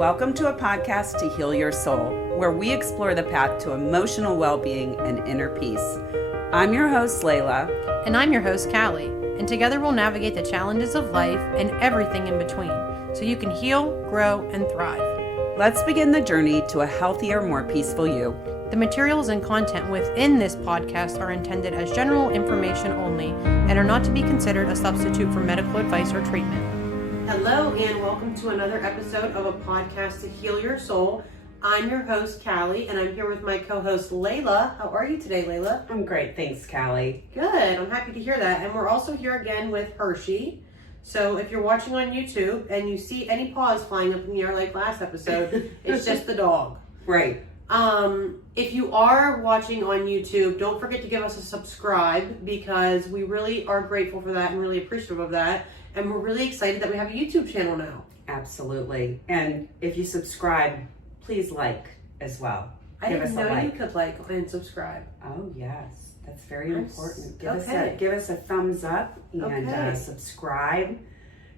Welcome to a podcast to heal your soul, where we explore the path to emotional well-being and inner peace. I'm your host, Lela. And I'm your host, Calli. And together we'll navigate the challenges of life and everything in between, so you can heal, grow, and thrive. Let's begin the journey to a healthier, more peaceful you. The materials and content within this podcast are intended as general information only and are not to be considered a substitute for medical advice or treatment. Hello and welcome to another episode of a podcast to heal your soul. I'm your host, Calli, and I'm here with my co-host, Lela. How are you today, Lela? I'm great, thanks, Calli. Good, I'm happy to hear that. And we're also here again with Hershey. So if you're watching on YouTube and you see any paws flying up in the air like last episode, it's just the dog. Right. If you are watching on YouTube, don't forget to give us a subscribe because we really are grateful for that and really appreciative of that. And we're really excited that we have a YouTube channel now. Absolutely. And if you subscribe, please like as well. I didn't know you could like and subscribe. Oh, yes. That's very important. Give us a thumbs up and subscribe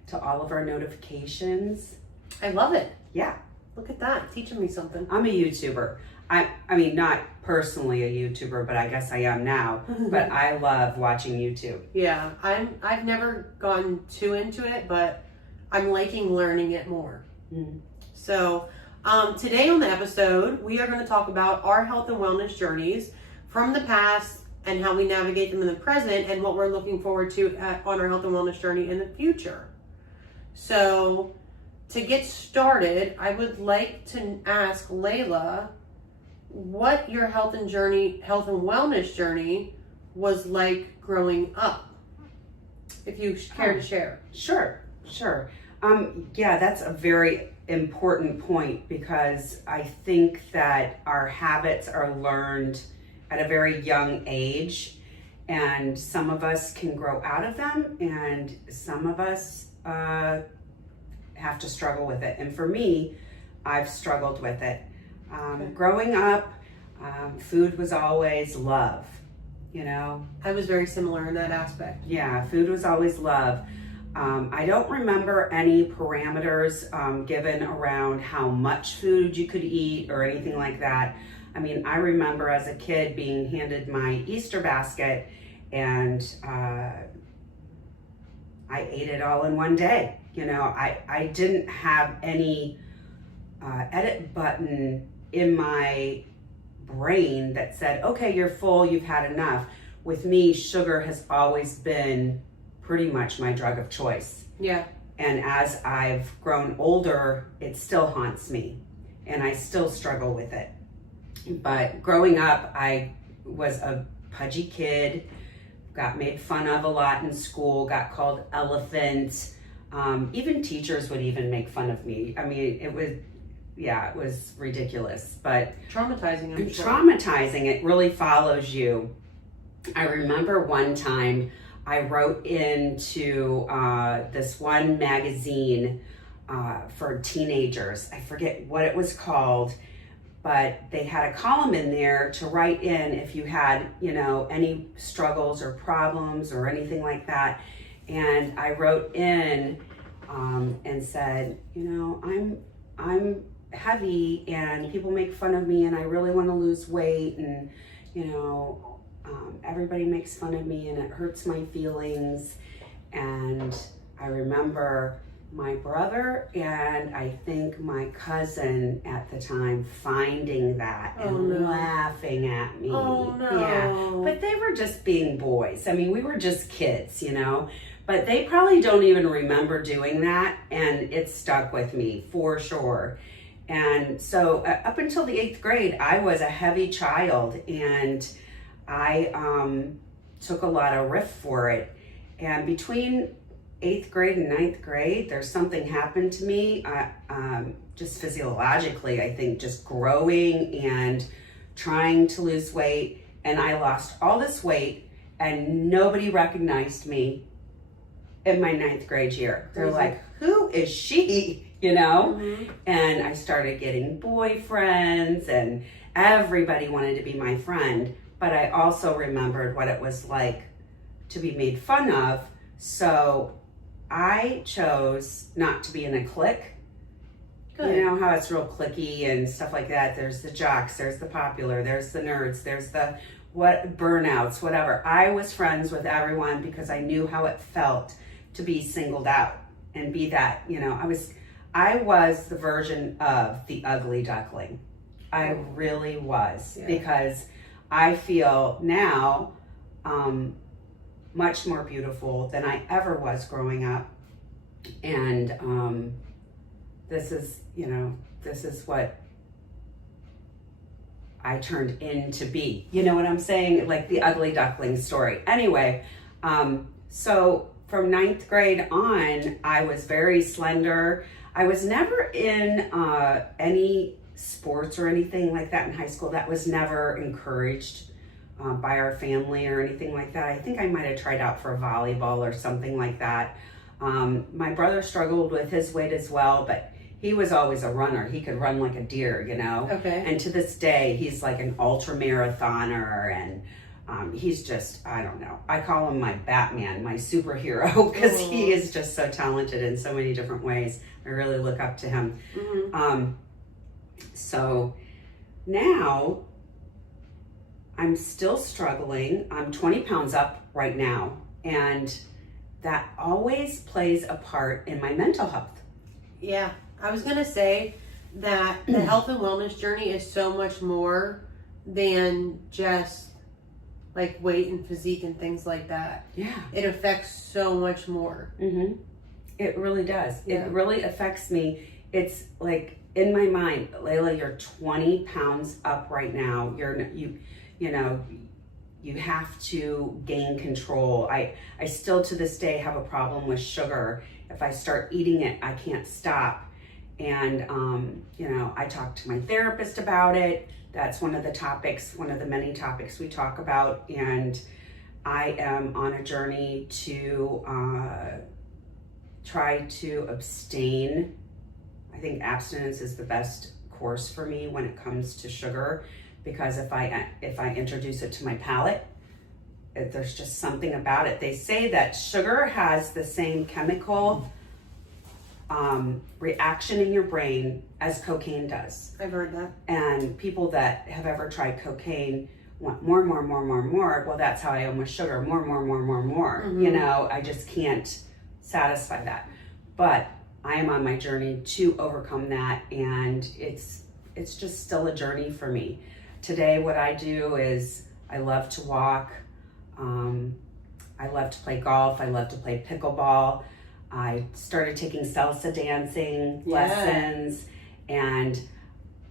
to all of our notifications. I love it. Yeah. Look at that. Teaching me something. I'm a YouTuber. I mean, not personally a YouTuber, but I guess I am now. But I love watching YouTube. Yeah. I've never gone too into it, but I'm liking learning it more. Mm. So today on the episode, we are going to talk about our health and wellness journeys from the past and how we navigate them in the present and what we're looking forward to on our health and wellness journey in the future. So to get started, I would like to ask Lela what your health and wellness journey was like growing up, if you care to share. Sure. Yeah, that's a very important point because I think that our habits are learned at a very young age, and some of us can grow out of them, and some of us have to struggle with it. And for me, I've struggled with it. Growing up, food was always love, you know? I was very similar in that aspect. Yeah, food was always love. I don't remember any parameters given around how much food you could eat or anything like that. I mean, I remember as a kid being handed my Easter basket and I ate it all in one day. You know, I didn't have any edit button in my brain that said, okay, you're full, you've had enough. With me, sugar has always been pretty much my drug of choice. Yeah. And as I've grown older, it still haunts me and I still struggle with it. But growing up, I was a pudgy kid, got made fun of a lot in school, got called elephant. Even teachers would even make fun of me. I mean, it was ridiculous, but traumatizing. I'm sure. Traumatizing. It really follows you. I remember one time I wrote into this one magazine for teenagers. I forget what it was called, but they had a column in there to write in if you had, you know, any struggles or problems or anything like that. And I wrote in and said, you know, I'm heavy and people make fun of me and I really want to lose weight and, you know, everybody makes fun of me and it hurts my feelings. And I remember my brother and I think my cousin at the time finding that and laughing at me. Oh no. Yeah, but they were just being boys. I mean, we were just kids, you know, but they probably don't even remember doing that, and it stuck with me for sure. And so up until the 8th grade, I was a heavy child and I took a lot of riff for it. And between 8th grade and 9th grade, there's something happened to me, just physiologically, I think, just growing and trying to lose weight. And I lost all this weight and nobody recognized me in my 9th grade year. They're like, who is she? You know? Mm-hmm. And I started getting boyfriends and everybody wanted to be my friend. But I also remembered what it was like to be made fun of. So I chose not to be in a clique Good. You know how it's real cliquey and stuff like that. There's the jocks, there's the popular, there's the nerds, there's the burnouts, whatever. I was friends with everyone because I knew how it felt to be singled out and be that, I was the version of the ugly duckling. I really was, because I feel now much more beautiful than I ever was growing up. And this is what I turned in to be. You know what I'm saying? Like the ugly duckling story. Anyway, so from 9th grade on, I was very slender. I was never in any sports or anything like that in high school. That was never encouraged by our family or anything like that. I think I might have tried out for volleyball or something like that. My brother struggled with his weight as well, but he was always a runner. He could run like a deer, Okay. And to this day, he's like an ultra marathoner, and he's just, I don't know. I call him my Batman, my superhero, because he is just so talented in so many different ways. I really look up to him. Mm-hmm. So now I'm still struggling. I'm 20 pounds up right now, and that always plays a part in my mental health. Yeah, I was going to say that the health and wellness journey is so much more than just like weight and physique and things like that. Yeah. It affects so much more. Mm-hmm. It really does. Yeah. It really affects me. It's like in my mind, Lela, you're 20 pounds up right now. You have to gain control. I still to this day have a problem with sugar. If I start eating it, I can't stop. And, I talked to my therapist about it. That's one of the many topics we talk about. And I am on a journey to try to abstain. I think abstinence is the best course for me when it comes to sugar, because if I introduce it to my palate, there's just something about it. They say that sugar has the same chemical reaction in your brain as cocaine does. I've heard that. And people that have ever tried cocaine want more. Well, that's how I am with sugar. More. Mm-hmm. I just can't satisfy that. But I am on my journey to overcome that, and it's just still a journey for me. Today, what I do is I love to walk. I love to play golf. I love to play pickleball. I started taking salsa dancing lessons. And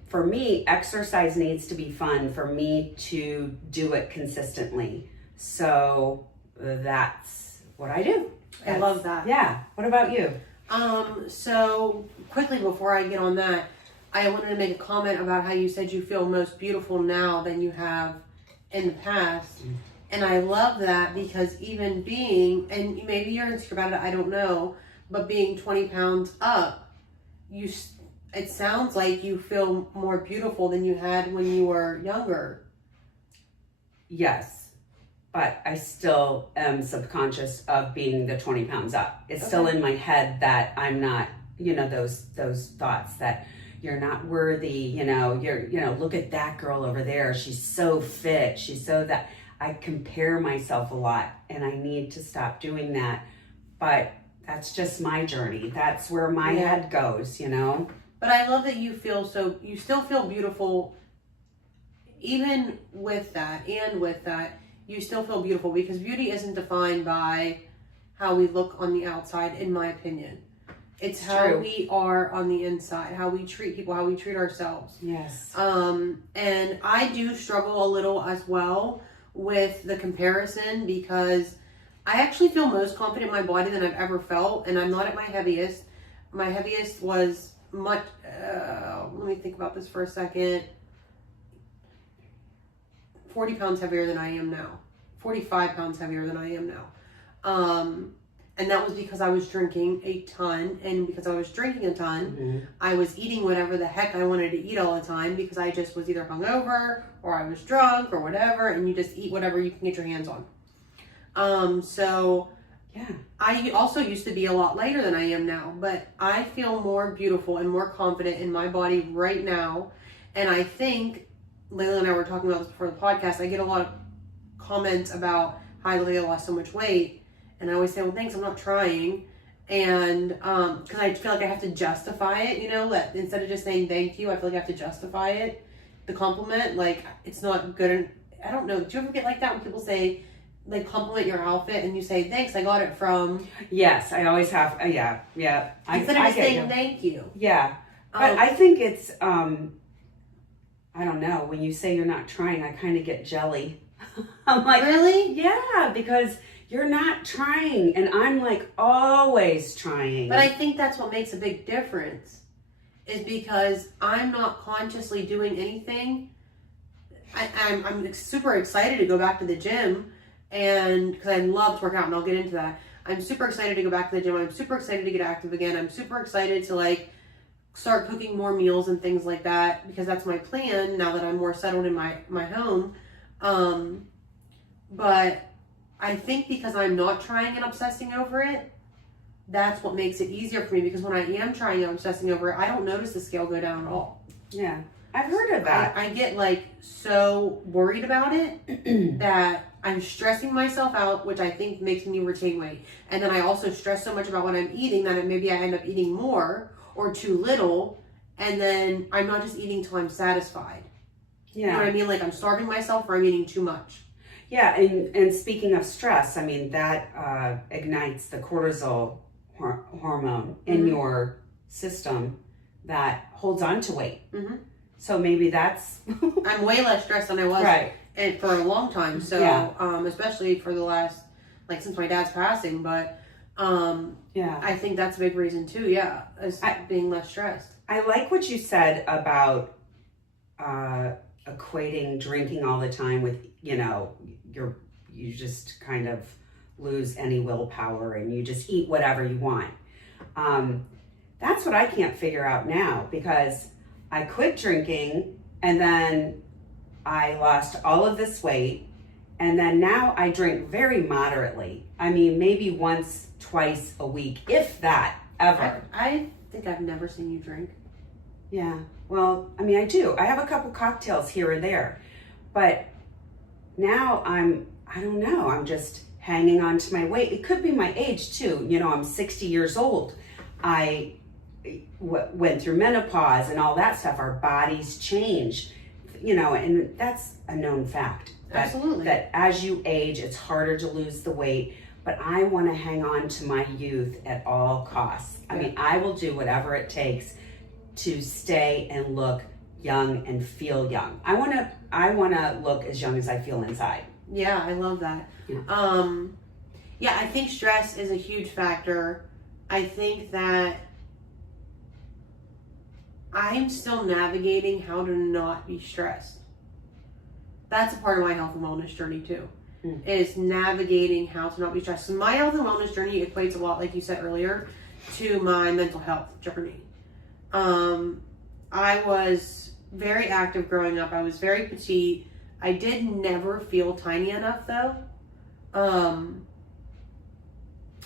for me, exercise needs to be fun for me to do it consistently. So that's what I do. I love that. Yeah. What about you? So quickly before I get on that, I wanted to make a comment about how you said you feel most beautiful now than you have in the past. Mm. And I love that, because even being, and maybe you're insecure about it, I don't know, but being 20 pounds up, it sounds like you feel more beautiful than you had when you were younger. Yes, but I still am subconscious of being the 20 pounds up. It's still in my head that I'm not, those thoughts that you're not worthy, look at that girl over there. She's so fit. She's so that. I compare myself a lot, and I need to stop doing that. But that's just my journey. That's where my head goes, But I love that you still feel beautiful, even with that, you still feel beautiful, because beauty isn't defined by how we look on the outside, in my opinion. It's how we are on the inside, how we treat people, how we treat ourselves. Yes. And I do struggle a little as well with the comparison, because I actually feel most confident in my body than I've ever felt, and I'm not at my heaviest. My heaviest was much, let me think about this for a second, 40 pounds heavier than I am now. 45 pounds heavier than I am now. And that was because I was drinking a ton, and because I was drinking a ton, I was eating whatever the heck I wanted to eat all the time, because I just was either hungover or I was drunk or whatever, and you just eat whatever you can get your hands on. So Yeah. I also used to be a lot lighter than I am now, but I feel more beautiful and more confident in my body right now. And I think, Lela and I were talking about this before the podcast, I get a lot of comments about how I lost so much weight. And I always say, well, thanks, I'm not trying. And because I feel like I have to justify it, that instead of just saying thank you, I feel like I have to justify it, the compliment. Like, it's not good. I don't know. Do you ever get like that when people say, like, compliment your outfit and you say, thanks, I got it from... Yes, I always have, yeah. Instead of just saying thank you. Yeah. But I think it's, I don't know, when you say you're not trying, I kind of get jelly. I'm like... Really? Yeah, because you're not trying, and I'm like always trying. But I think that's what makes a big difference, is because I'm not consciously doing anything. I'm super excited to go back to the gym, and because I love to work out, and I'll get into that. I'm super excited to go back to the gym. I'm super excited to get active again. I'm super excited to like start cooking more meals and things like that, because that's my plan now that I'm more settled in my home. But I think because I'm not trying and obsessing over it, that's what makes it easier for me, because when I am trying and obsessing over it, I don't notice the scale go down at all. Yeah, I've heard of that. I get like so worried about it that I'm stressing myself out, which I think makes me retain weight. And then I also stress so much about what I'm eating that maybe I end up eating more or too little, and then I'm not just eating till I'm satisfied. Yeah. You know what I mean? Like, I'm starving myself or I'm eating too much. Yeah, and speaking of stress, I mean, that ignites the cortisol hormone in your system that holds on to weight. Mm-hmm. So maybe that's... I'm way less stressed than I was and for a long time. So, especially for the last, like, since my dad's passing. But, I think that's a big reason, too, is being less stressed. I like what you said about equating drinking all the time with, you just kind of lose any willpower and you just eat whatever you want. That's what I can't figure out now, because I quit drinking and then I lost all of this weight, and then now I drink very moderately. I mean, maybe once, twice a week, if that, ever. I think I've never seen you drink. Yeah, well, I mean, I do. I have a couple cocktails here and there, but now I don't know, I'm just hanging on to my weight. It could be my age too. I'm 60 years old. I went through menopause and all that stuff. Our bodies change, and that's a known fact. Absolutely. That as you age, it's harder to lose the weight, but I want to hang on to my youth at all costs. I mean, I will do whatever it takes to stay and look young and feel young. I want to look as young as I feel inside. Yeah, I love that. Yeah. I think stress is a huge factor. I think that I'm still navigating how to not be stressed. That's a part of my health and wellness journey too, is navigating how to not be stressed. So my health and wellness journey equates a lot, like you said earlier, to my mental health journey. I was very active growing up. I was very petite. I did never feel tiny enough though.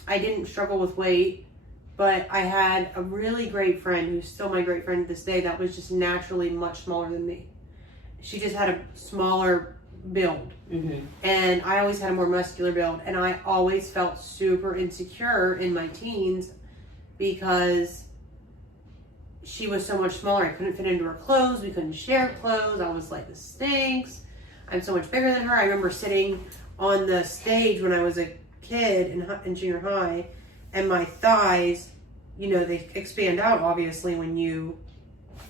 I didn't struggle with weight, but I had a really great friend who's still my great friend to this day that was just naturally much smaller than me. She just had a smaller build. Mm-hmm. And I always had a more muscular build. And I always felt super insecure in my teens because she was so much smaller. I couldn't fit into her clothes. We couldn't share clothes. I was like, this stinks. I'm so much bigger than her. I remember sitting on the stage when I was a kid in junior high, and my thighs, they expand out obviously when you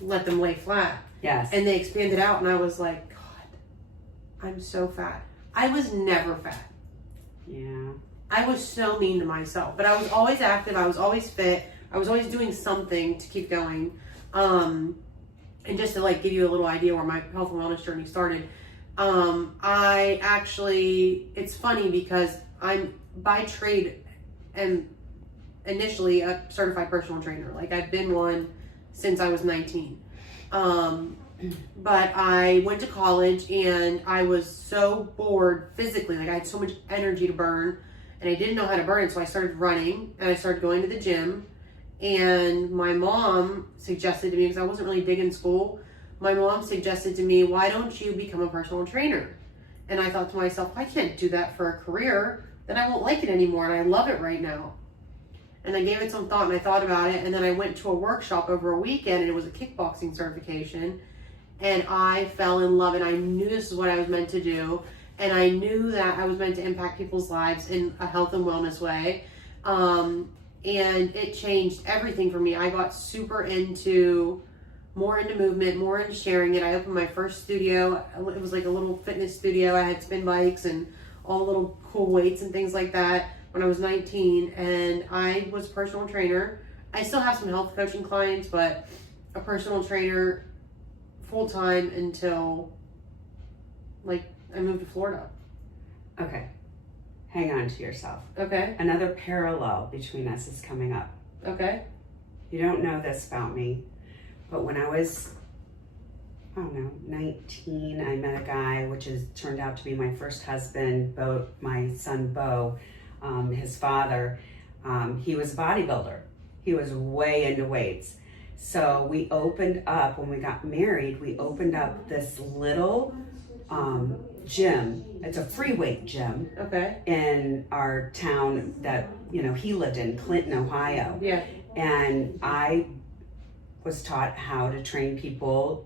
let them lay flat. Yes. And they expanded out, and I was like, God, I'm so fat. I was never fat. Yeah. I was so mean to myself, but I was always active. I was always fit. I was always doing something to keep going. And just to give you a little idea where my health and wellness journey started, I actually, it's funny because I'm by trade and initially a certified personal trainer. I've been one since I was 19. But I went to college and I was so bored physically. I had so much energy to burn and I didn't know how to burn it, so I started running and I started going to the gym. And my mom suggested to me, because I wasn't really big in school, my mom suggested to me, why don't you become a personal trainer? And I thought to myself, I can't do that for a career, then I won't like it anymore, and I love it right now. And I gave it some thought, and I thought about it, and then I went to a workshop over a weekend, and it was a kickboxing certification, and I fell in love, and I knew this is what I was meant to do, and I knew that I was meant to impact people's lives in a health and wellness way. And it changed everything for me. I got more into movement, more into sharing it. I opened my first studio. It was like a little fitness studio. I had spin bikes and all the little cool weights and things like that when I was 19. And I was a personal trainer. I still have some health coaching clients, but a personal trainer full time until I moved to Florida. Okay. Hang on to yourself. Okay. Another parallel between us is coming up. Okay. You don't know this about me, but when I was, 19, I met a guy, which turned out to be my first husband, my son, Beau, his father. He was a bodybuilder. He was way into weights. So we opened up, when we got married, we opened up this little gym. It's a free weight gym. Okay. In our town that, he lived in, Clinton, Ohio. Yeah. And I was taught how to train people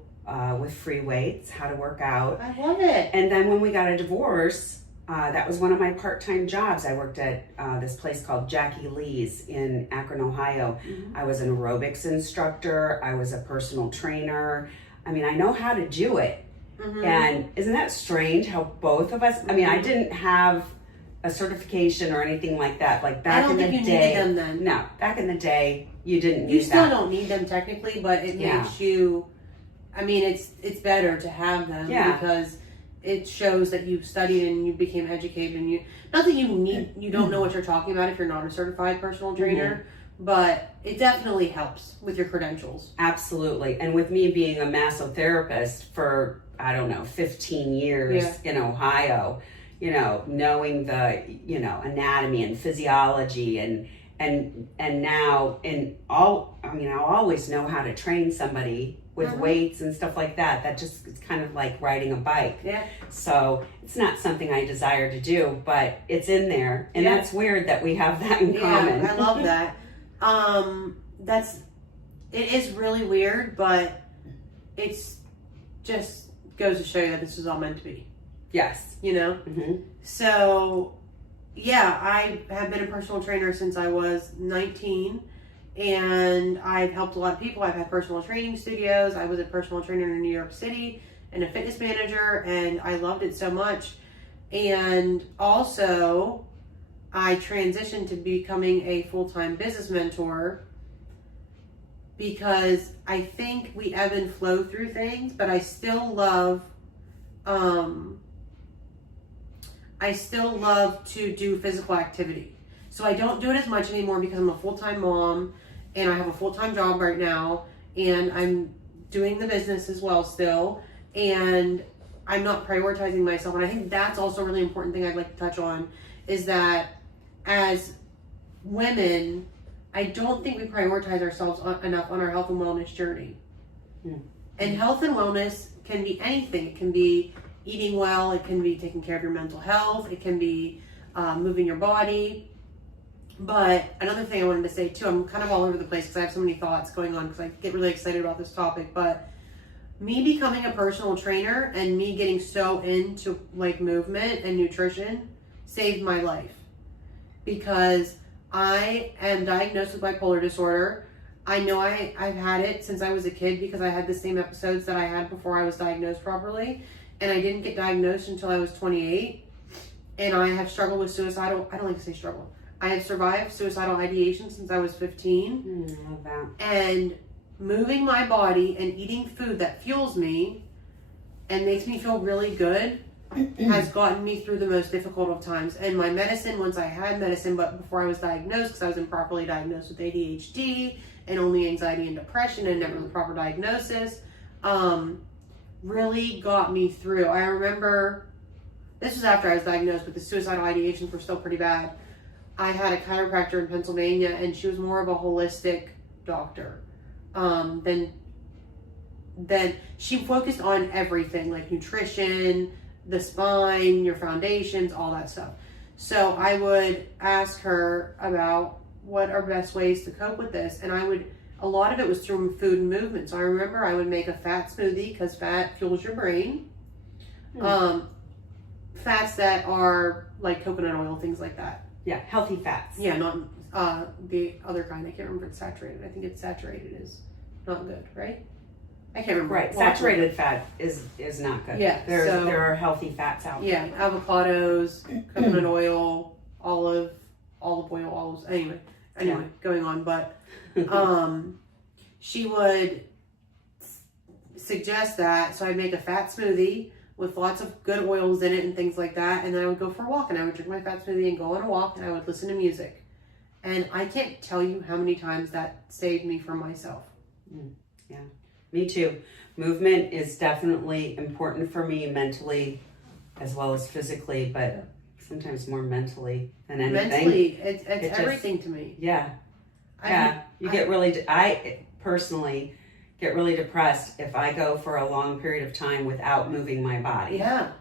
with free weights, how to work out. I love it. And then when we got a divorce, that was one of my part-time jobs. I worked at this place called Jackie Lee's in Akron, Ohio. Mm-hmm. I was an aerobics instructor. I was a personal trainer. I mean, I know how to do it. Mm-hmm. And isn't that strange how both of us, I mean, I didn't have a certification or anything like that. Like back in the day. I don't think you needed them then. No, back in the day, you didn't need You still that. don't need them technically, but it Yeah. makes you, it's better to have them because it shows that you've studied and you became educated and not that you don't know what you're talking about if you're not a certified personal trainer, but it definitely helps with your credentials. Absolutely. And with me being a massotherapist for, 15 years in Ohio, knowing the, anatomy and physiology and now I'll always know how to train somebody with weights and stuff like that. That just is kind of like riding a bike. Yeah. So it's not something I desire to do, but it's in there. And that's weird that we have that in common. I love that. It is really weird, but it's just goes to show you that this is all meant to be. Yes. Mm-hmm. So, I have been a personal trainer since I was 19, and I've helped a lot of people. I've had personal training studios. I was a personal trainer in New York City and a fitness manager, and I loved it so much. And also, I transitioned to becoming a full-time business mentor because I think we ebb and flow through things, but I still love to do physical activity. So I don't do it as much anymore because I'm a full-time mom and I have a full-time job right now and I'm doing the business as well still, and I'm not prioritizing myself. And I think that's also a really important thing I'd like to touch on is that as women, I don't think we prioritize ourselves enough on our health and wellness journey. And health and wellness can be anything. It can be eating well. It can be taking care of your mental health. It can be moving your body. But another thing I wanted to say too, I'm kind of all over the place because I have so many thoughts going on because I get really excited about this topic. But me becoming a personal trainer and me getting so into movement and nutrition saved my life because I am diagnosed with bipolar disorder. I know I've had it since I was a kid because I had the same episodes that I had before I was diagnosed properly. And I didn't get diagnosed until I was 28. And I have struggled with I don't like to say struggle. I have survived suicidal ideation since I was 15. I love that. And moving my body and eating food that fuels me and makes me feel really good has gotten me through the most difficult of times. And my medicine, once I had medicine, but before I was diagnosed, because I was improperly diagnosed with ADHD and only anxiety and depression and never the proper diagnosis, really got me through. I remember, this was after I was diagnosed, but the suicidal ideations were still pretty bad. I had a chiropractor in Pennsylvania, and she was more of a holistic doctor. Then she focused on everything, like nutrition, the spine, your foundations, all that stuff. So I would ask her about what are best ways to cope with this, and a lot of it was through food and movement. So I remember I would make a fat smoothie, because fat fuels your brain. Fats that are like coconut oil, things like that. Yeah, healthy fats. Yeah, not the other kind. I can't remember if it's saturated. I think it's saturated is not good, right? I can't remember. Right, saturated fat is not good. Yeah, there are healthy fats out there. Yeah, avocados, coconut oil, olive oil, olives. Anyway, going on. But she would suggest that, so I'd make a fat smoothie with lots of good oils in it and things like that, and then I would go for a walk, and I would drink my fat smoothie and go on a walk, and I would listen to music. And I can't tell you how many times that saved me from myself. Yeah, me too. Movement is definitely important for me, mentally as well as physically, but sometimes more mentally than anything. Mentally, it's everything to me. Yeah. I personally get really depressed if I go for a long period of time without moving my body. Yeah,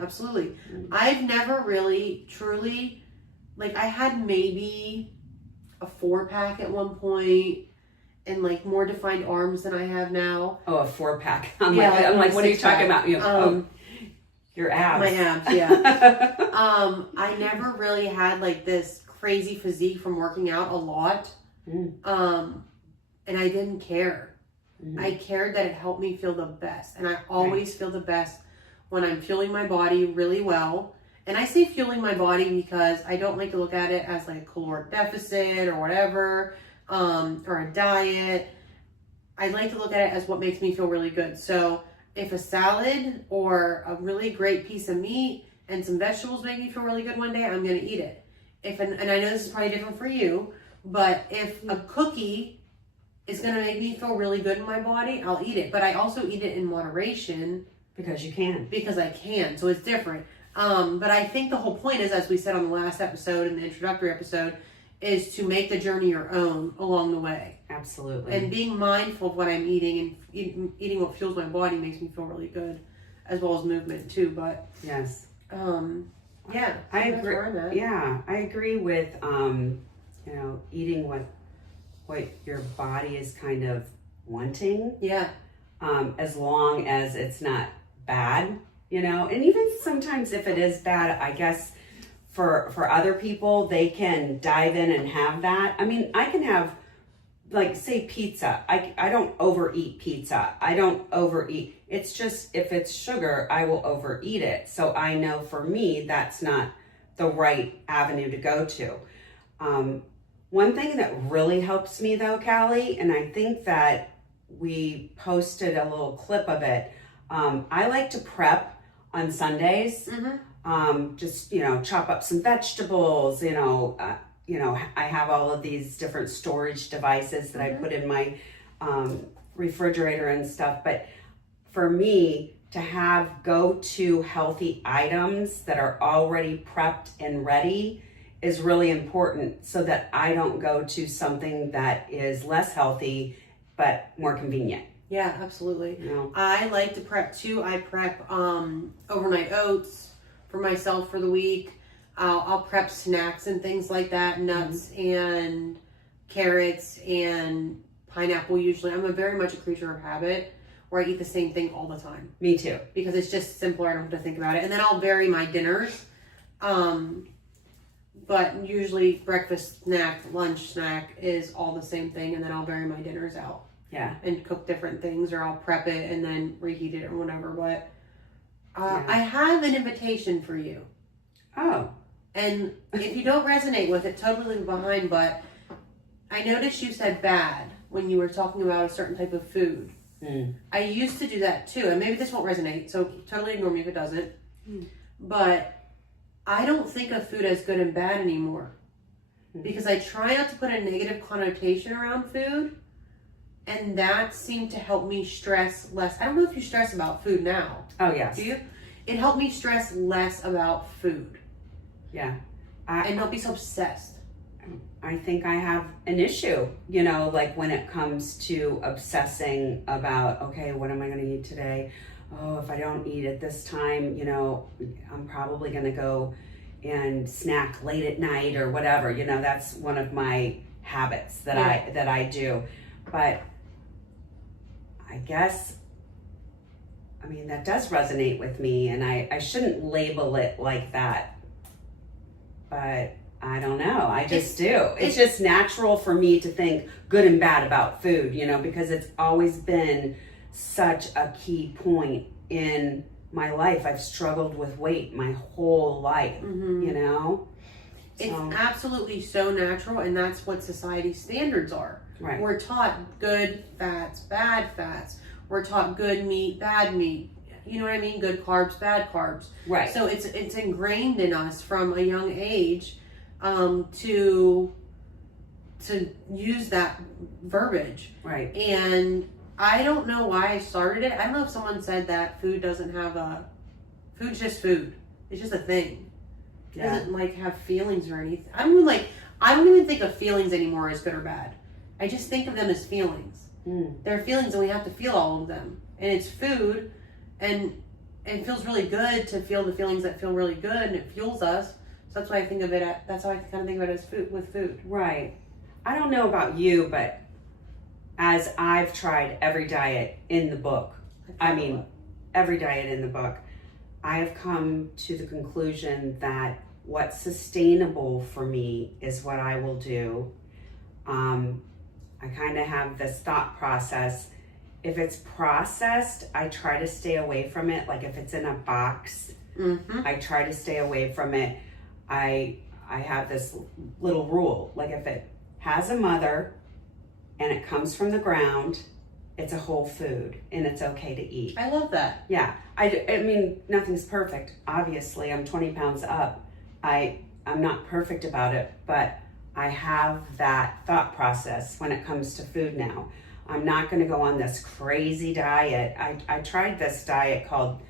absolutely. I've never really, truly, like, I had maybe a 4-pack at one point, and like more defined arms than I have now. Oh, a 4-pack. I'm like, what are you talking about? Your abs. My abs, yeah. I never really had like this crazy physique from working out a lot. And I didn't care. I cared that it helped me feel the best. And I always feel the best when I'm fueling my body really well. And I say fueling my body because I don't like to look at it as like a caloric deficit or whatever, or a diet. I like to look at it as what makes me feel really good. So if a salad or a really great piece of meat and some vegetables make me feel really good one day, I'm going to eat it. And I know this is probably different for you, but if a cookie is going to make me feel really good in my body, I'll eat it. But I also eat it in moderation. Because you can. Because I can. So it's different. But I think the whole point is, as we said on the last episode, in the introductory episode, is to make the journey your own along the way. Absolutely. And being mindful of what I'm eating, and eating what fuels my body makes me feel really good, as well as movement too. But yes. Yeah. I agree. Yeah. I agree with, eating what your body is kind of wanting. Yeah. As long as it's not bad, and even sometimes if it is bad, I guess for other people, they can dive in and have that. I mean, I can have, like, say pizza. I don't overeat pizza. I don't overeat. It's just, if it's sugar, I will overeat it. So I know for me, that's not the right avenue to go to. One thing that really helps me though, Calli, and I think that we posted a little clip of it. I like to prep on Sundays. Just, chop up some vegetables, I have all of these different storage devices that I put in my refrigerator and stuff. But for me to have go-to healthy items that are already prepped and ready is really important, so that I don't go to something that is less healthy but more convenient. Yeah, absolutely. I like to prep too. I prep overnight oats for myself for the week. I'll prep snacks and things like that, nuts and carrots and pineapple usually. I'm very much a creature of habit, where I eat the same thing all the time. Me too. Because it's just simpler. I don't have to think about it. And then I'll vary my dinners. But usually breakfast snack, lunch snack is all the same thing. And then I'll vary my dinners out. Yeah. And cook different things, or I'll prep it and then reheat it or whatever. But I have an invitation for you. Oh. And if you don't resonate with it, totally leave it behind. But I noticed you said bad when you were talking about a certain type of food. I used to do that too. And maybe this won't resonate, so totally ignore me if it doesn't. But I don't think of food as good and bad anymore. Because I try not to put a negative connotation around food. And that seemed to help me stress less. I don't know if you stress about food now. Oh, yes. Do you? It helped me stress less about food. Yeah. and don't be so obsessed. I think I have an issue, you know, like when it comes to obsessing about, okay, what am I going to eat today? Oh, if I don't eat at this time, you know, I'm probably going to go and snack late at night or whatever. You know, that's one of my habits that I do. But I guess, I mean, that does resonate with me, and I shouldn't label it like that. But I don't know. I just do. It's just natural for me to think good and bad about food, you know, because it's always been such a key point in my life. I've struggled with weight my whole life, you know? It's absolutely so natural, and that's what society's standards are. Right. We're taught good fats, bad fats. We're taught good meat, bad meat. You know what I mean? Good carbs, bad carbs. Right. So it's ingrained in us from a young age to use that verbiage. Right. And I don't know why I started it. I don't know if someone said that food's just food. It's just a thing. It doesn't like have feelings or anything. I don't even think of feelings anymore as good or bad. I just think of them as feelings. They're feelings, and we have to feel all of them. And it's food, and it feels really good to feel the feelings that feel really good, and it fuels us. So that's why I think of it. That's how I kind of think of it as food with food. Right. I don't know about you, but as I've tried every diet in the book, every diet in the book, I have come to the conclusion that what's sustainable for me is what I will do. I kind of have this thought process. If it's processed, I try to stay away from it. Like if it's in a box, I try to stay away from it. I have this little rule. Like if it has a mother and it comes from the ground, it's a whole food and it's okay to eat. I love that. Yeah. I mean, nothing's perfect. Obviously, I'm 20 pounds up. I'm not perfect about it, but I have that thought process when it comes to food now. I'm not going to go on this crazy diet. I tried this diet called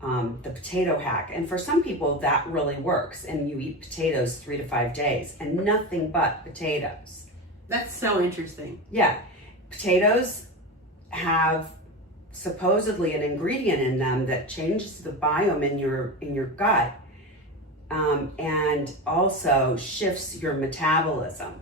the potato hack. And for some people, that really works. And you eat potatoes 3 to 5 days and nothing but potatoes. That's so interesting. Yeah. Potatoes have supposedly an ingredient in them that changes the biome in your gut, and also shifts your metabolism.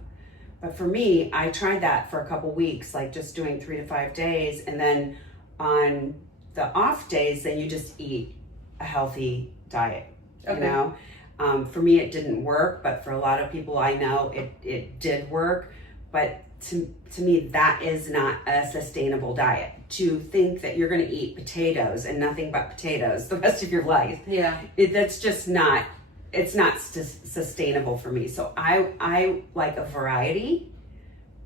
But for me, I tried that for a couple weeks, like just doing 3 to 5 days, and then on the off days, then you just eat a healthy diet. Okay. You know, for me it didn't work, but for a lot of people I know it did work. But to me, that is not a sustainable diet. To think that you're going to eat potatoes and nothing but potatoes the rest of your life. Yeah. That's just not, it's not sustainable for me. So I like a variety,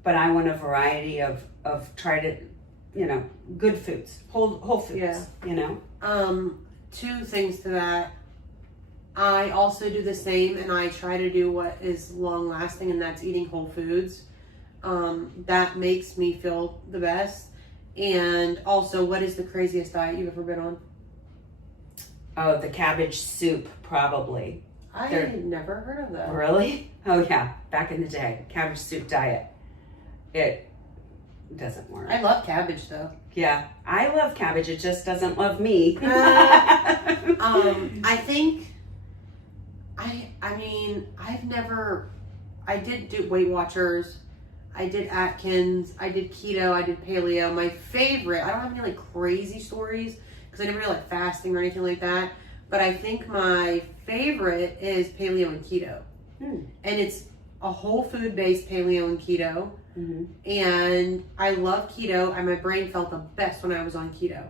but I want a variety of try to, you know, good foods, whole foods, you know? 2 things to that. I also do the same, and I try to do what is long lasting, and that's eating whole foods. That makes me feel the best. And also, what is the craziest diet you've ever been on? Oh, the cabbage soup, probably. I've never heard of that. Really? Oh yeah, back in the day, cabbage soup diet. It doesn't work. I love cabbage though. Yeah, I love cabbage. It just doesn't love me. I think, I did do Weight Watchers. I did Atkins, I did keto, I did paleo. My favorite, I don't have any like crazy stories because I never really like fasting or anything like that. But I think my favorite is paleo and keto. And it's a whole food based paleo and keto. And I love keto, and my brain felt the best when I was on keto.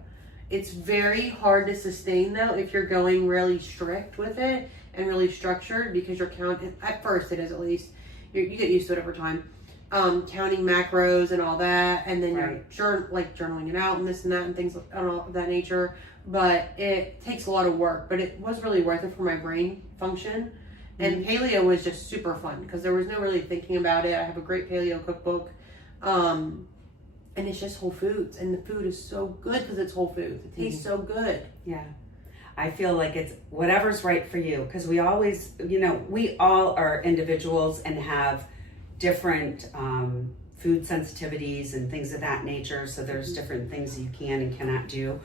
It's very hard to sustain though if you're going really strict with it and really structured, because you're counting, at first it is at least, you get used to it over time. Counting macros and all that, and then you're journaling it out and this and that and things of that nature. But it takes a lot of work, but it was really worth it for my brain function. And paleo was just super fun because there was no really thinking about it. I have a great paleo cookbook, and it's just whole foods, and the food is so good because it's whole foods. It tastes so good. Yeah, I feel like it's whatever's right for you, because we always, we all are individuals and have different food sensitivities and things of that nature. So there's different things you can and cannot do.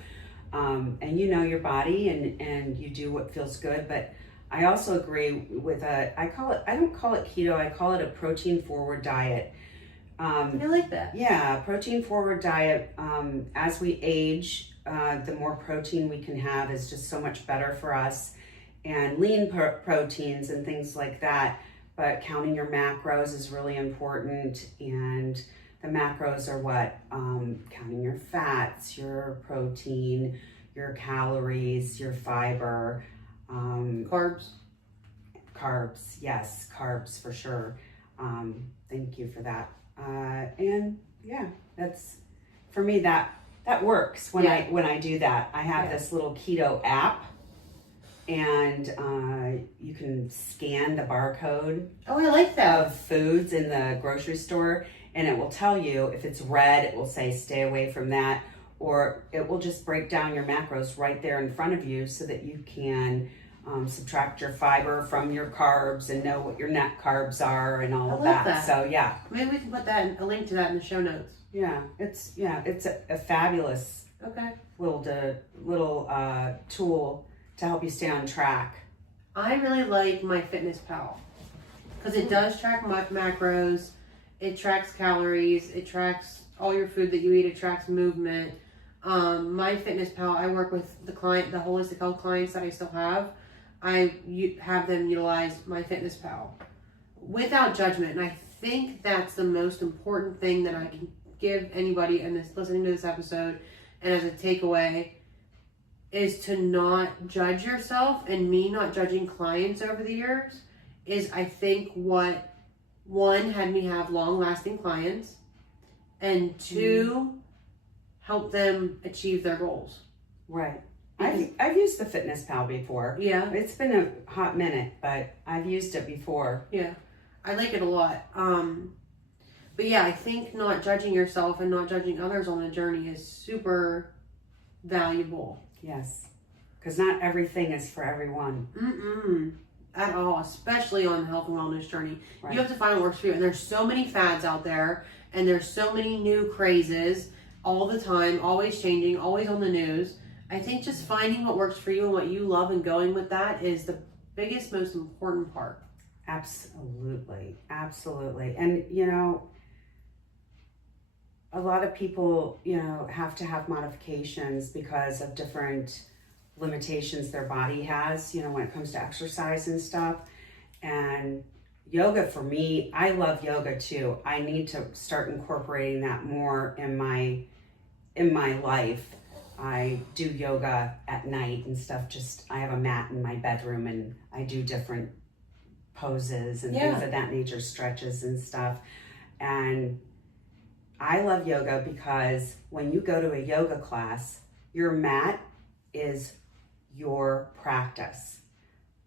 And you know your body and you do what feels good. But I also agree with I don't call it keto, I call it a protein forward diet. I like that. Yeah, protein forward diet. As we age, the more protein we can have is just so much better for us, and lean proteins and things like that. But counting your macros is really important, and the macros are what? Counting your fats, your protein, your calories, your fiber. Carbs. Carbs, yes, carbs for sure. Thank you for that. And yeah, that's, for me, that works when I do that. I have this little keto app, and you can scan the barcode. Oh, I like that. Of foods in the grocery store, and it will tell you if it's red, it will say stay away from that, or it will just break down your macros right there in front of you so that you can subtract your fiber from your carbs and know what your net carbs are and all of that. So yeah, maybe we can put that a link to that in the show notes. Yeah, it's a fabulous little tool to help you stay on track. I really like MyFitnessPal because it does track macros, it tracks calories, it tracks all your food that you eat, it tracks movement. MyFitnessPal, I work with the holistic health clients that I still have. I have them utilize MyFitnessPal without judgment, and I think that's the most important thing that I can give anybody in this listening to this episode, and as a takeaway, is to not judge yourself. And me not judging clients over the years is, I think, what one had me have long-lasting clients, and two, help them achieve their goals. Right. I've used the FitnessPal before. Yeah. It's been a hot minute, but I've used it before. Yeah. I like it a lot. But yeah, I think not judging yourself and not judging others on the journey is super valuable. Yes. Because not everything is for everyone. At all, especially on the health and wellness journey. Right. You have to find what works for you. And there's so many fads out there, and there's so many new crazes all the time, always changing, always on the news. I think just finding what works for you and what you love and going with that is the biggest, most important part. Absolutely. And, a lot of people, have to have modifications because of different limitations their body has, when it comes to exercise and stuff. And yoga, for me, I love yoga too. I need to start incorporating that more in my life. I do yoga at night and stuff. I have a mat in my bedroom, and I do different poses and things of that nature, stretches and stuff. And I love yoga because when you go to a yoga class, your mat is your practice.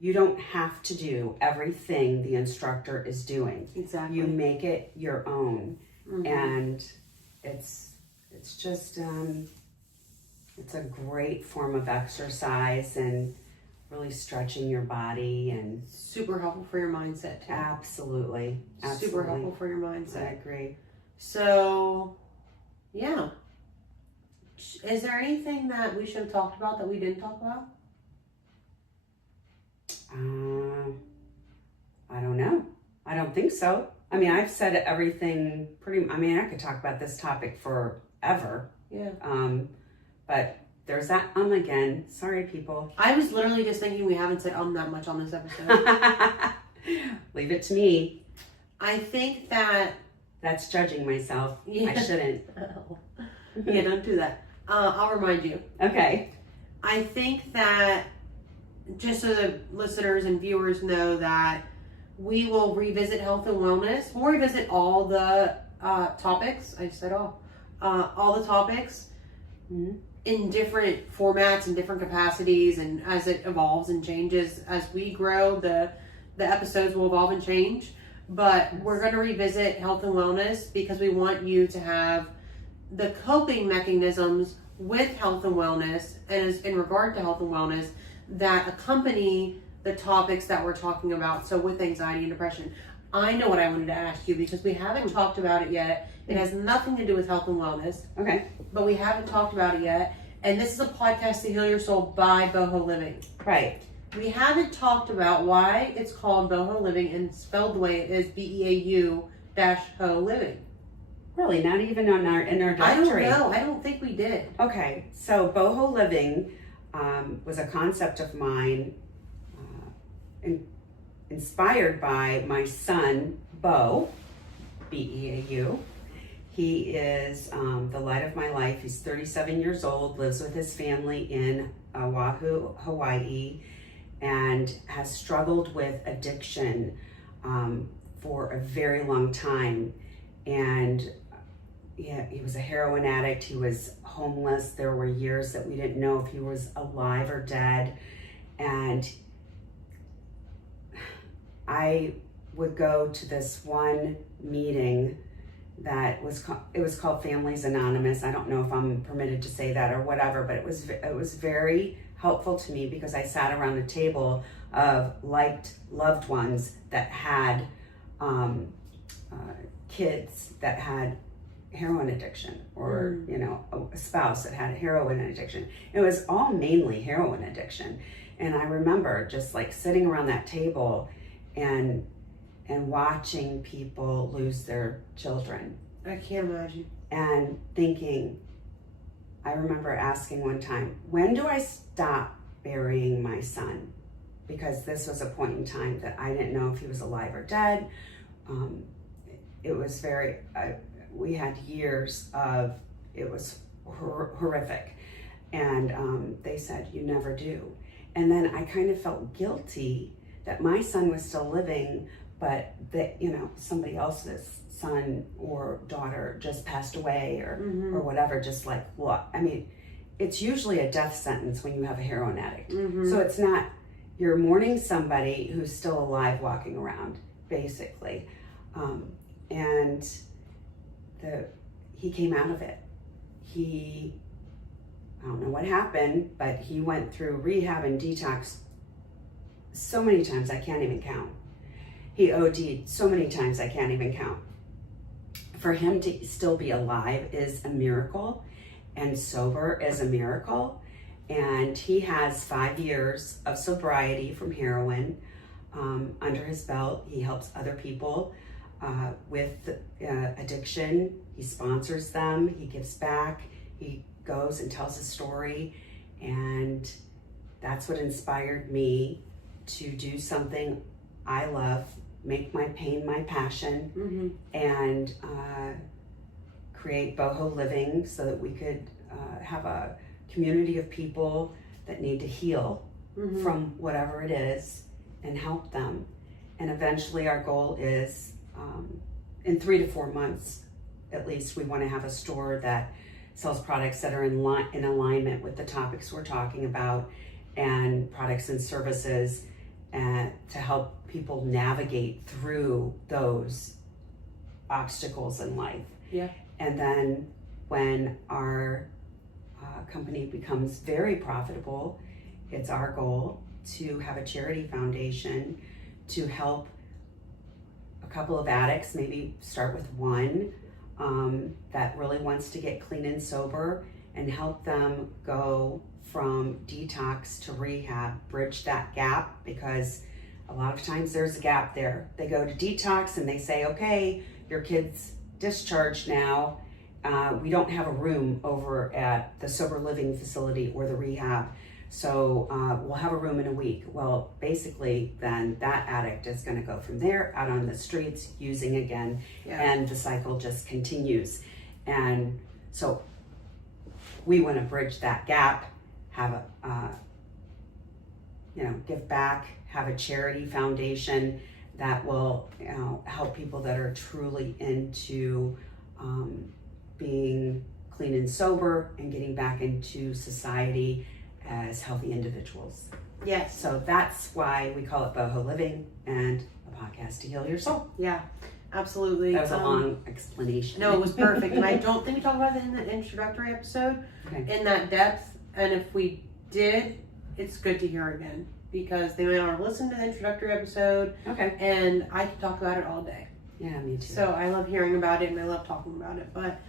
You don't have to do everything the instructor is doing. Exactly. You make it your own. And it's just it's a great form of exercise and really stretching your body, and super helpful for your mindset too. Absolutely. Super helpful for your mindset. I agree. So, yeah. Is there anything that we should have talked about that we didn't talk about? I don't know. I don't think so. I mean, I've said everything I could talk about this topic forever. Yeah. But there's that again. Sorry, people. I was literally just thinking we haven't said that much on this episode. Leave it to me. I think that... That's judging myself. Yeah. I shouldn't. Yeah, don't do that. I'll remind you. Okay. I think that, just so the listeners and viewers know, that we will revisit health and wellness. We'll revisit all the topics. I said all the topics in different formats and different capacities, and as it evolves and changes, as we grow, the episodes will evolve and change. But we're going to revisit health and wellness because we want you to have the coping mechanisms with health and wellness, and as in regard to health and wellness, that accompany the topics that we're talking about. So with anxiety and depression, I know what I wanted to ask you because we haven't talked about it yet. It has nothing to do with health and wellness. Okay. But we haven't talked about it yet. And this is a podcast to heal your soul by Beau-Ho Living. Right. We haven't talked about why it's called Beau-Ho Living and spelled the way it is, BEAU-Ho Living. Really, not even in our directory. I don't know. I don't think we did. Okay, so Beau-Ho Living was a concept of mine inspired by my son, Beau, B-E-A-U. He is the light of my life. He's 37 years old, lives with his family in Oahu, Hawaii, and has struggled with addiction for a very long time. And yeah, he was a heroin addict. He was homeless. There were years that we didn't know if he was alive or dead. And I would go to this one meeting that was called Families Anonymous. I don't know if I'm permitted to say that or whatever, but it was very helpful to me because I sat around a table of loved ones that had kids that had heroin addiction, or a spouse that had heroin addiction. It was all mainly heroin addiction. And I remember just like sitting around that table and watching people lose their children. I can't imagine. And thinking, I remember asking one time, when do I stop burying my son? Because this was a point in time that I didn't know if he was alive or dead. It was very, we had years of, it was horrific. And they said, you never do. And then I kind of felt guilty that my son was still living, but that, somebody else's son or daughter just passed away or whatever, just like, what? I mean, it's usually a death sentence when you have a heroin addict. So it's not, you're mourning somebody who's still alive walking around, basically. And he came out of it. I don't know what happened, but he went through rehab and detox so many times I can't even count. He OD'd so many times I can't even count. For him to still be alive is a miracle, and sober is a miracle. And he has 5 years of sobriety from heroin under his belt. He helps other people with addiction. He sponsors them. He gives back. He goes and tells his story. And that's what inspired me to do something I love, make my pain my passion, and create Beau-Ho Living so that we could have a community of people that need to heal from whatever it is and help them. And eventually our goal is in 3 to 4 months, at least, we want to have a store that sells products that are in alignment with the topics we're talking about, and products and services to help people navigate through those obstacles in life. Yeah. And then when our company becomes very profitable, it's our goal to have a charity foundation to help a couple of addicts, maybe start with one that really wants to get clean and sober, and help them go from detox to rehab, bridge that gap, because a lot of times there's a gap there. They go to detox and they say, okay, your kid's discharged now. We don't have a room over at the sober living facility or the rehab, so we'll have a room in a week. Well, basically then that addict is going to go from there out on the streets using again, and the cycle just continues. And so we want to bridge that gap, have give back, have a charity foundation that will help people that are truly into being clean and sober and getting back into society as healthy individuals. Yes. So that's why we call it Beau-Ho Living and a podcast to heal your soul. Yeah, absolutely. That was a long explanation. No, it was perfect. And I don't think we talked about it in the introductory episode in that depth. And if we did, it's good to hear again because they might not have listened to the introductory episode. Okay. And I can talk about it all day. Yeah, me too. So I love hearing about it and I love talking about it. But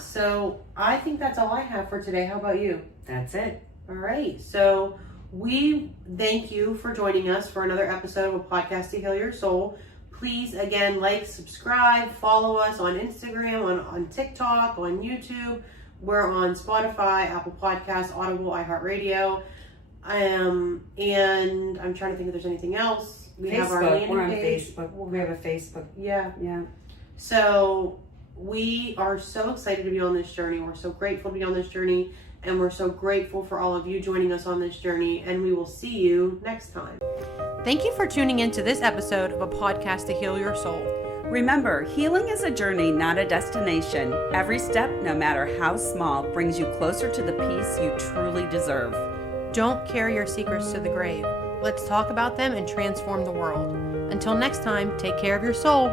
so I think that's all I have for today. How about you? That's it. All right. So we thank you for joining us for another episode of A Podcast to Heal Your Soul. Please, again, like, subscribe, follow us on Instagram, on TikTok, on YouTube. We're on Spotify, Apple Podcasts, Audible, iHeartRadio. And I'm trying to think if there's anything else. We have our landing We're on page. Facebook. We have a Facebook. Yeah. Yeah. So we are so excited to be on this journey. We're so grateful to be on this journey. And we're so grateful for all of you joining us on this journey. And we will see you next time. Thank you for tuning in to this episode of A Podcast to Heal Your Soul. Remember, healing is a journey, not a destination. Every step, no matter how small, brings you closer to the peace you truly deserve. Don't carry your secrets to the grave. Let's talk about them and transform the world. Until next time, take care of your soul.